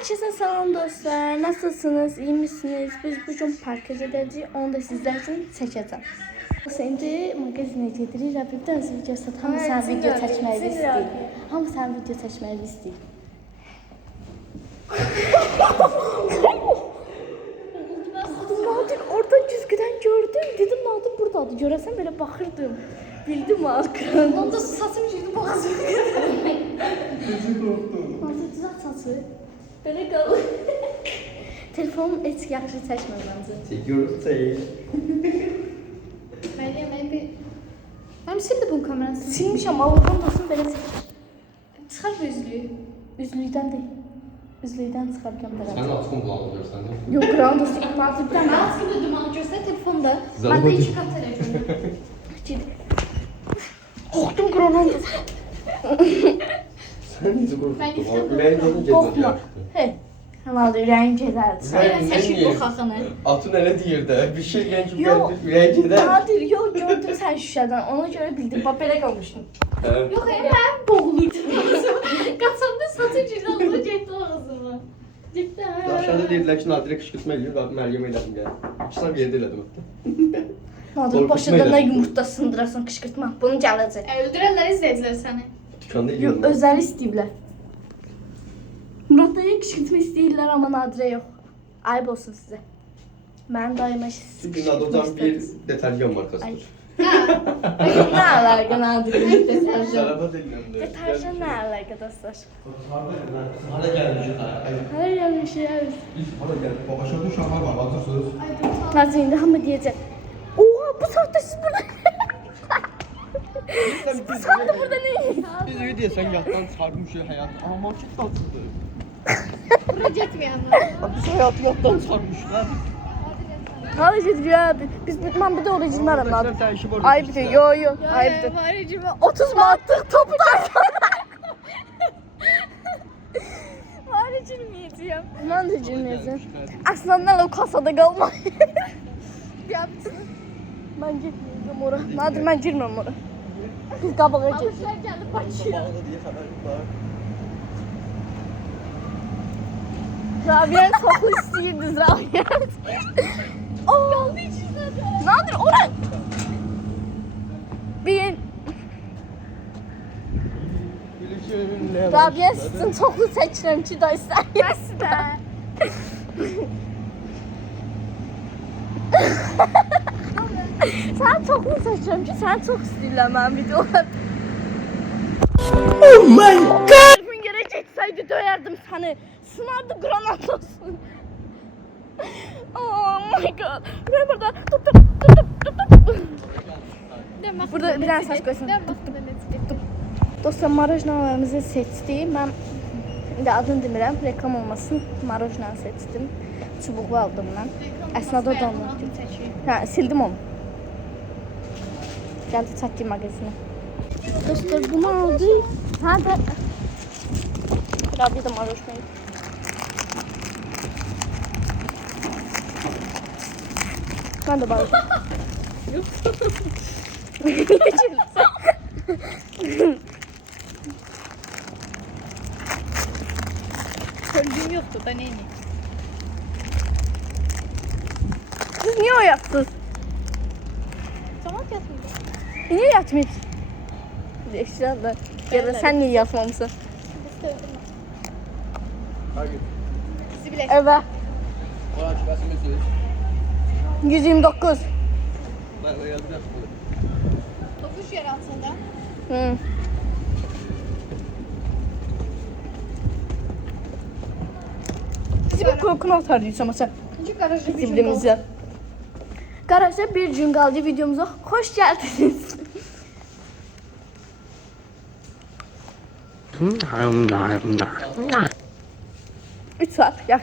Herkese selam dostlar. Nasılsınız? İyi misiniz? Biz bugün parka gedəcəyik. Onu da sizler için çəkəcəm. Şimdi magazinə gedirik. Rəbibdən video sat. Hamı sen video çəkməyi istəyir. Hamı sen video çəkməyi istəyir. Nadir orada güzgüdən gördüm. Dedim Nadir buradadır. Görəsən belə baxırdım. Bildim arkadan. Onda saçım şimdi boğazım. Nadir düzelt saçı. Belə qal. Telefonum heç yaxşı çəkmir məncə. Çekiyoruz sayı. Ben bir... Ben sildim bunun kamerasını. Silmişəm, Allah'ın olsun belə çək. Çıkar bu yüzlüğü. Üzlükdən deyil. Üzlükdən çıxarkən belə. Sen de atkın kullanılıyorsan değil mi? Yox, qıran dostum. Nadirdən. Ben aslında dumanı göster telefonda. Zaten- Ben de 2 kat telefonda. Qorxdum qıranan dostum. Sen bizi korkuttun. Ben gitsem Üreğin onu Qorxma. cezası Hey. Həmalı ürəyim gedərdi. Aynen sen Ben şimdi niye? bu kalkanı. Atın öyle diyor da bir şey genç Yok. geldi. Üreğin gider. Nadir, yox, gördüm sən şüşədən. Ona görə bildim. Bax belə qalmışdım. Evet. Yok ben boğulurdum. Kasamda saçım şimdi aldı gitti ağzıma. Gitti ha. Aşağıda dediler ki Nadir'e kışkırtma ediyor. Ben Meryem'e iladım yani. İkisinden bir yerde iladım hatta. Nadir Qorxutma başında elə. nə yumurta sındırasın, qışqırtma. Bunu gələcək. Öldürürler izleyiciler seni. Dükkanda Yox, yiyorum. özləri istəyiblər. Muratdaya qışqırtma istəyirlər, amma Nadirə yox. Ayıb olsun sizə. Mənim dayıma Çünkü Nadol'dan bir deterjan markasıdır. Nə əlaqə Nadir? Deterjan. Araba değil hem de. Deterjan nə əlaqə dostlar? Hala gelmişiz. Hələ gəlmişik. Biz hara geldik? Babaşa uşaqlar var, hazırsınız. Nazir indi hamı deyəcək. Oha, bu saatdə siz burada bu saatdə burada nə yiyin? Biz öyle diye sen yattan çıkarmış ya hayat. Ama market tatlıydı. Buraya gitmeyenler. Biz hayatı yattan çıkarmışlar. Hadi gidiyor abi. Mən bu da orijinalim abi. Sen işi var. Ay bir de yo. Ay bir de. Varıcı 30 manatlık topu da. Var içilmeyeceğim. Mən də girməyəcəm. Əslində o kasada qalma. Yapsın. Mən getməyəcəm ora. Nadir mən girmirəm ora. Biz qabağa gedirik. Alışlar geldi paçıyor. diye haberim var. Rabia'nın çoxu istəyirdiniz Rabia. Yolda içinde de. Nadir ora. Bir Rabia sizin çoxlu çəkirəm ki da istəyir. Nasıl da? Sən çoxlu çəkirəm ki, sən çox istəyirlər mənim videolar. Oh my god! Telefon yerə çəksəydi döyərdim səni. Sınardı granat olsun. Oh my god. Buraya burada. Tut. Burada bir tane saç koysun. Dostlar marojnalarımızı seçdik. Mən indi adını demirəm, reklam olmasın. Marojna seçdim. Çubuqlu aldım mən. Əsnada da onu. Hə, sildim onu. Gəldi çəkdi mağazinə. Dostlar bunu aldık. Hə də Rabia da marojnayı. Ben de marojna. Söndüğüm yoktu da neyini? Siz niye o yaptınız? Tamam yatmayacağım. Niye yatmıyorsun? Eşyalar. Ya da sen niye yatmamışsın? Hadi. Sizi bile. Evet. Ona çıkarsın mesele. 129. Ben yazacağım. Topuş yer altında. Hı. Bizi bir korkunu atardıysam mesela. Çünkü garajı bir gün Siblimizden. Garajda bir gün kaldı videomuza. Hoş geldiniz. Üç saat gel.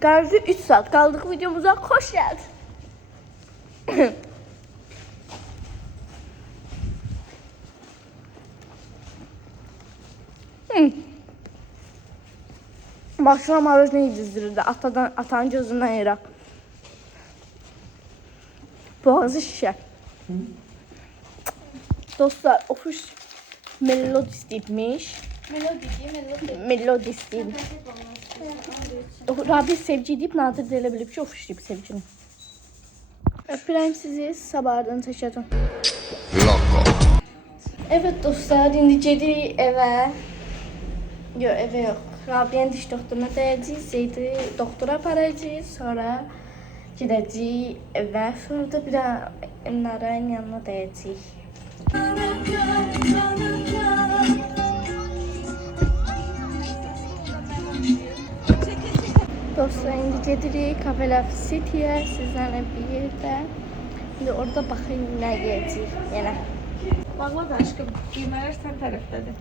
Garajda 3 saat kaldık videomuza. Hoş geldin. Başına marojnayı dizdirirdi. Atanın gözünden yere. Boğazı şişer. Dostlar, ofuş melodi istəyibmiş. Melodi istəyirəm. Rabi sevgi deyib, Nadir də elə bilib ki, oxşayıb sevgini. Öpürəm sizi, sabahdan çəkəcəm. Evet dostlar, indi gedirik evə. Yox, evə yox. Rabi'nin diş doktoruna dəyəcəyik, Zeydi doktora aparacağıq, sonra gedəcəyik evə, sonra da bir Narayın yanına dəyəcəyik. Dostlar, indi gedirik Cafe La City'yə, sizlərlə bir yerdə. İndi orada baxın nə yeyəcəyik yenə. Bağla da aşkım. Giymələr sən tərəfdədir.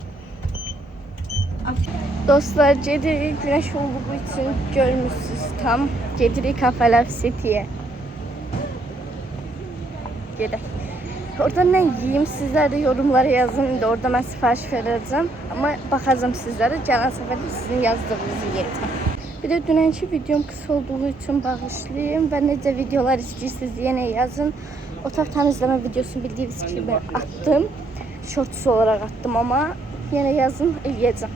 Dostlar, gedirik, güneş olduğu için görmüşsünüz tam. Gedirik Cafe La City'yə. Gedək. Orada nə yiyeyim, sizlər də yorumlara yazın. İndi orada mən sifariş verəcəm. Amma baxacağım sizlərə, gələn səfər də sizin yazdığınızı yeyəcəm. Bir də dünənki videom qısa olduğu için bağışlayayım və necə videolar istəyirsiniz yenə yazın. Otaq təmizləmə videosunu bildiyiniz kimi attım. Shorts olarak attım amma yenə yazın, eləyəcəm.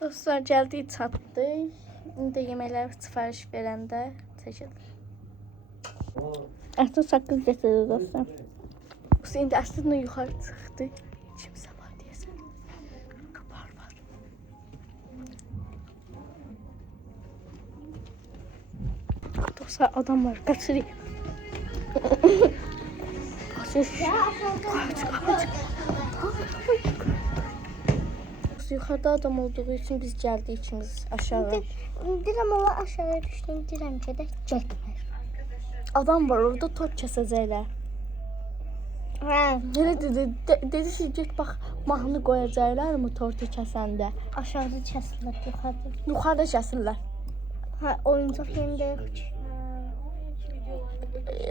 Dostlar, gəldik, çatdıq. İndi yeməklər sifariş verəndə çəkilir. Artıq saqqız gətirdi dostlar. İndi aslında yuxarı çıxdı. Kimsə var deyəsən. Var. Dostlar, adam var, qaçırıq. Kaç. Yukarıda adam olduğu için biz geldik ikimiz aşağı. Dirəm ola aşağıya düşdüm, dirəm ki də çəkmir. Adam var orada, top kəsəcəklər. Elə dedi ki, get bax, mahnı qoyacaqlar mı tortu kəsəndə? Aşağıda kəsilir, yuxarıda. Yuxarıda kəsirlər. Ha, oyuncaq yerində yox ki.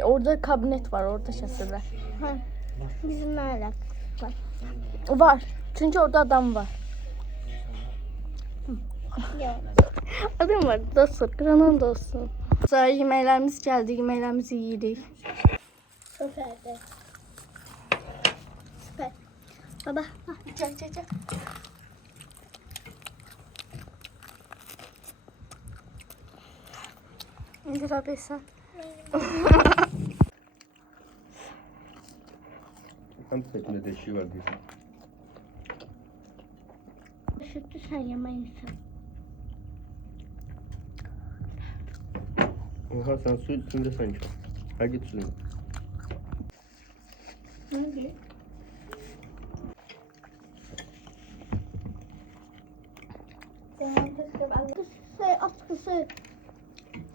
Orada kabinet var, orada kəsirlər. Ha, bizim nə əlaqə var? Var, çünkü orada adam var. Yox. Adam var, dostlar, qıranan da olsun. Sonra yeməklərimiz gəldi, yeməklərimizi yeyirik. Süperdir. Süper. Baba, Gəl. İndir abi sen. Tam setinde deşiği var diyorsun. sütü sen yemeyisin. Oha sen su üstünde sen çok. Ha git suyunu. Ne? Atkısı.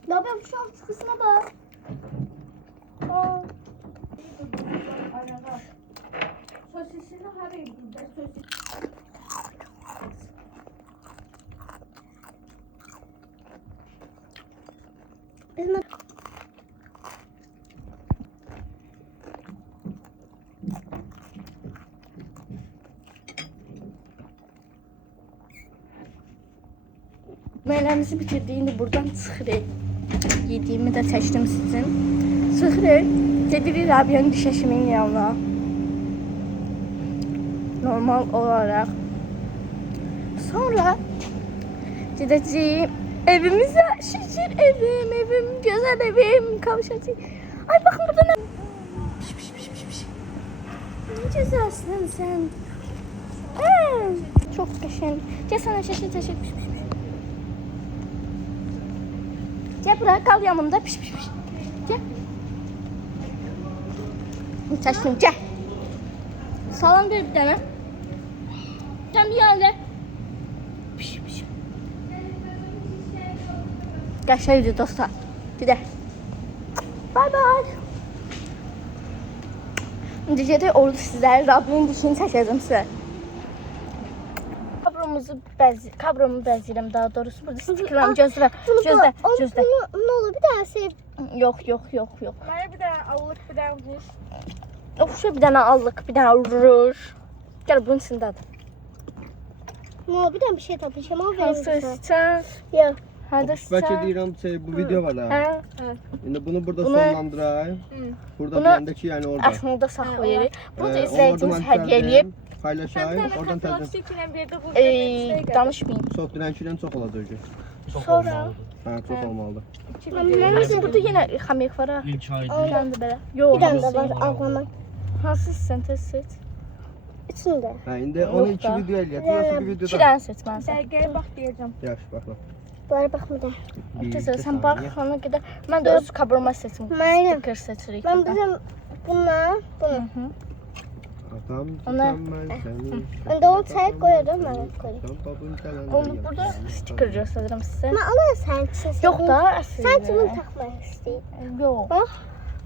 Ya ben şu atkısına bak. Aa. Sosisini harayım burada sosis. Bizim Meyləmizi bitirdiğinde buradan çıxırıq. Yediğimi de seçtim sizin. Çıxırıq. Gedirik Rabia'nın diş həkiminin yanına. Normal olarak. Sonra gidəcəyik evimize. Şükür evim, güzel evim. Kavuşacağıq. Ay bakın burada ne? Piş. Ne güzelsin sen. Çok qəşəng. Gel sana çeşit. Gel buraya, kal yanımda. Piş. Gel. Çeşim gel. Salam ver bir tane. Gel bir yerle. Piş. Qəşəngdir dostlar. Bir de. Bye. İndi gedək orada sizlərə Rabbinin dişini çəkəcəm sizə. Kabromu bəzəyirəm daha doğrusu. Burada sıkıram gözlə. Ne olur bir daha sev. Yok. Bana bir tane allık bir tane ruj. Şu bir tane allık, bir tane ruj. Gel bunun içindedir. Ne olur bir daha bir şey tapışım. Ama Hansı verirsin. istəyirsən? Yok. Hadi Bəlkə deyirəm bu video var ha. Hə. İndi bunu burada Bunu- sonlandırayım. Burada Bunu- deyəndə ki, yəni orada. Aslında saxlayırıq. Bu da Oradan izləyicimiz mən hədiyyə eləyib. Paylaşayım. Oradan təzə Danışmayın. soğuk dilənçidən çox olacaq. Sonra Hə, çox olmalıdır. Bizim burada yenə xəmiyək var ha. İlk aydı. Bir dənə də belə. Yox. Bir dənə də var ağlamak. Hansı sən tez seç? İçində. Hə, indi onu Yox iki da. video eləyək. Yoxsa bir İki videoda. dənə seç mən sən. Dəqiqəyə bax deyəcəm. Yaxşı, bax bax. Bunlara baxmadan. Bir, Tez iki sən bax saniyə. ona qədər. Mən də öz kabroma seçim. Mənim. Sticker seçirik. Ben bizim bununla bunu. Atam Ona- tükənməz səni. Ben de onu çayıp koyarım ben koyayım. Sən babın kələndə Onu burada sticker göstərirəm sizə. Ben alayım sen için. Yox da əsl. Sen için bunu takmak isteyeyim. Yox. Bax.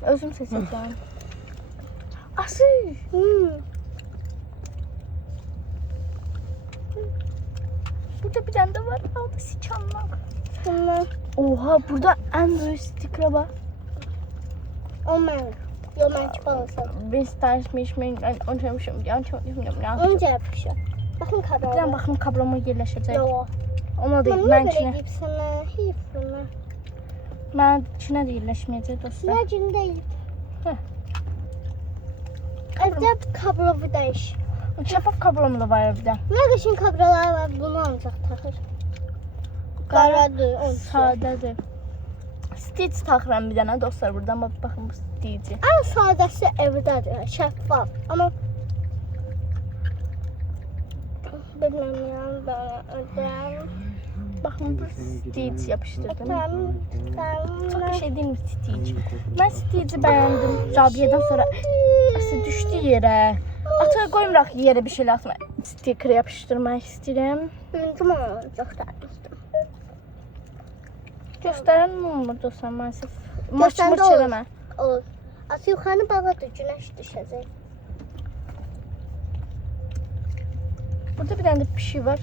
Özüm seçəcəm. Asıl. Burada bir dənə də var. Aldı siçanlar. Bunlar. Oha, burada ən böyük stikra var. O ben. Yo ben çikolata. Ben tanışmışım. Onu tanımışım. Önce yapışıyor. Bakın Bir kadar. dənə baxım kabroma yerləşəcək. Yo. Ona deyil, Ben mən ne içinə. böyle sana? Hiç bunlar. Mən içinə də yerləşməyəcək dostlar. Lacın değil. Heh. Acaba kablo değiş. Şəffaf kabrom da var evdə. Ne kışın kablolar var bunu ancak takır. Qaradır. Sadədir. Stitch taxıram bir dənə dostlar burada, amma baxın bu Stitch. En sadesi evdedir. Şeffaf. Ama bilmem ya böyle ödem. Baxın bu Stitch yapışdırdım. Ben Çox bir şey deyilmir Stitch. Mən Stitch'i bəyəndim. Rabiyyədən sonra əsl düşdü yerə. Ata qoymuraq yerə bir şeylə atma. Sticker yapışdırmaq istəyirəm. Bunu olacak dermiştim. Göstərən olmur dostlar maalesef. Göstərəndə Maç olur. eləmə. Olur. Atı yukarı bağladı güneş düşecek. Burada bir dənə də pişik var.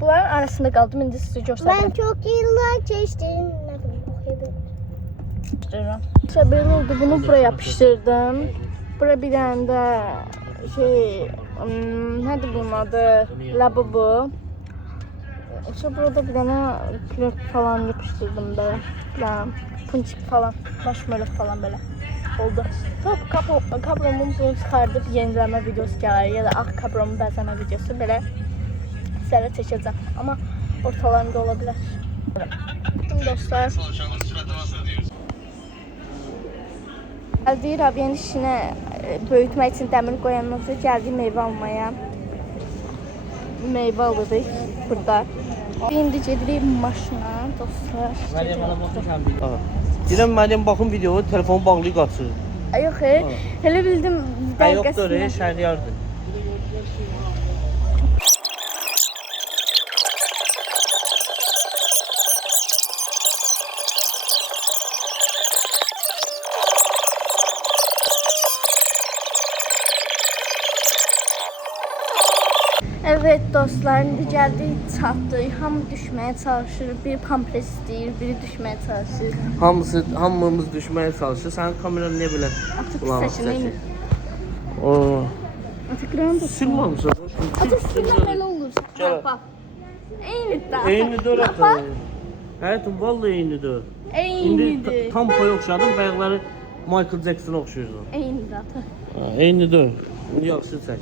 Bunların arasında qaldım. İndi sizə Ben göstərəcəm. çok yıllar geçtim. Ne bileyim okuyabilirim. Belə oldu. Bunu buraya yapışdırdım. Bura bir dənə də şey, nədir bunun adı? Lavabo. İşte burada bir dənə plök falan yapışdırdım belə. Falan, punçik falan, marshmallow falan belə oldu. Top kablomu bunu çıxardıb yeniləmə videosu gəlir ya da ağ kablomu bəzəmə videosu belə sizlərə çəkəcəm. Amma ortalarında ola bilər. Dostlar. Gəldik Rabiyyənin işinə böyütmək üçün dəmir qoyandan sonra gəldik meyvə almaya. Meyvə alırıq burada. İndi gedirik maşına dostlar. Məryəm bana baxın sən bil. Deyirəm Məryəm baxın videoyu, telefonu bağlı qaçır. Yox, elə bildim Hə yoxdur, şəhriyardır. Evet dostlar, indi gəldik, çatdıq. Hamı düşməyə çalışır. Biri pampres istəyir, biri düşməyə çalışır. Hamımız düşməyə çalışır. Sənin kameran niyə belə? Artıq Ulan, səçini. Oo. Artıq qıran da. Silməmişsən. Artıq silmə belə olur. Gəl. Bax. Eyni də. Eynidir ata. Həyatım vallahi eynidir. İndi Eynidir. tam pay oxşadım, bayaqları Michael Jackson oxşuyurdu. Eynidir ata. Eynidir. İndi yaxşı çək.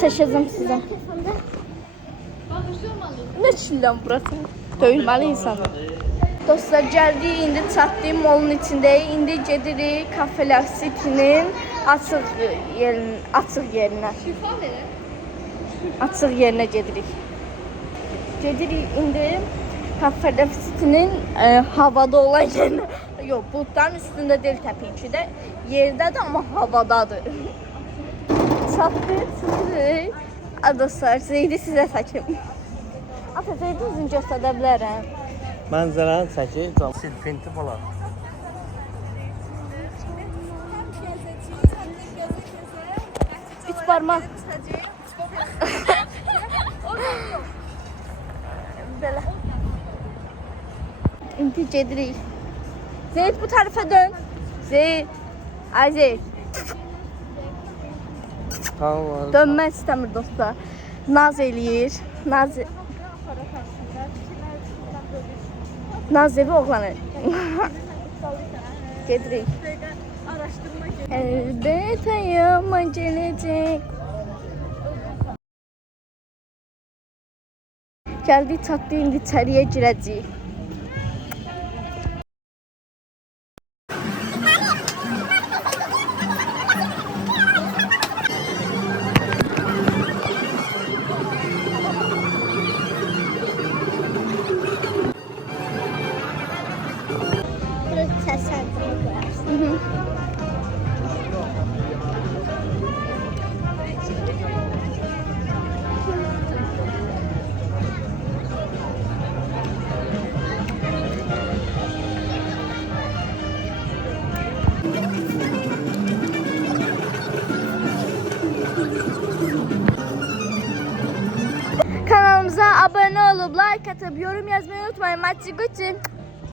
Çəkəcəm sizə. Nə çildən burası? Döyülməli insanlar. Dostlar gəldik, indi çatdıq molun içindəyik. İndi gedirik Kafeler City'nin açıq yerinə. Şifa verir. Açıq yerinə gedirik. Gedirik indi Kafeler City'nin havada olan yerinə. Yox, buludların üstündə deyil təbii ki də. Yerdədir, amma havadadır. Çatdıq, çıxırıq. Dostlar, Zeydi sizə çəkim. Ata, Zeydi uzun göstərə bilərəm. Mənzərəni çəkir, cam silfinti falan. Üç barmaq. Belə. İndi gedirik. Zeyd bu tərəfə dön. Zeyd. Ay Zeyd. Tamam. Dönmək istəmir dostlar. Naz eləyir. Naz evi oğlanı. Gedirik. Elbet ayıma gelecek. Gəldik, çatdı, indi içəriyə girəcəyik. Burası səsəndiri qoyarsın. Kanalımıza abone olup like atıp yorum yazmayı unutmayın. Maçı